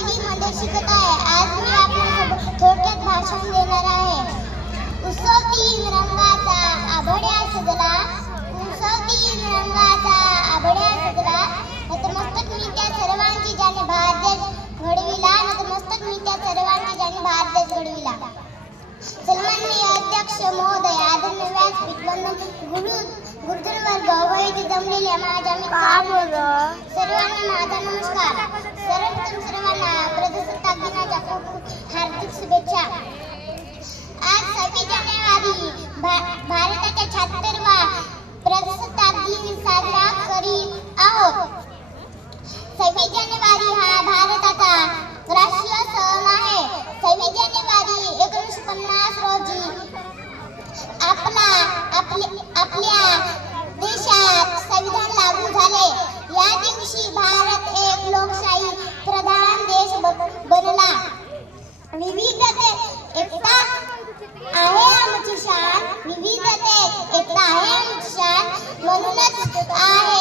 पहिलीमध्ये शिकत आहे. आज मी आपल्यासोबत थोडक्यात भाषण देणार आहे. उसवतीन रंगाचा आभड्या सजला, उसवतीन रंगाचा आभड्या सजला, नतमस्तक मी त्या सर्वांची ज्याने भारत देश घडविला, नतमस्तक मी त्या सर्वांची ज्याने भारत देश घडविला. सन्माननीय अध्यक्ष महोदय, आदरणीय व्यासपीठ बंधू, गुरुवर्ग, वैद्य जमलेल्या माझ्या सर्वांना माझा नमस्कार. सर्वप्रथम सर्वांना प्रजासत्ताक दिनाच्या खूप खूप हार्दिक शुभेच्छा. आज 26 जानेवारी भारताच्या 76वा प्रजासत्ताक दिन साजरा करीत आहोत. 26 जानेवारी हा भारताचा राष्ट्रीय सण आहे. 26 जानेवारी 1950 रोजी आपल्या देशात संविधान लागू झाले. या दिवशी भारत एक लोकशाही प्रधान देश बनला. विविधतेत एकता आहे आमची शान, विविधतेत एकता आहे आमची शान, म्हणूनच आहे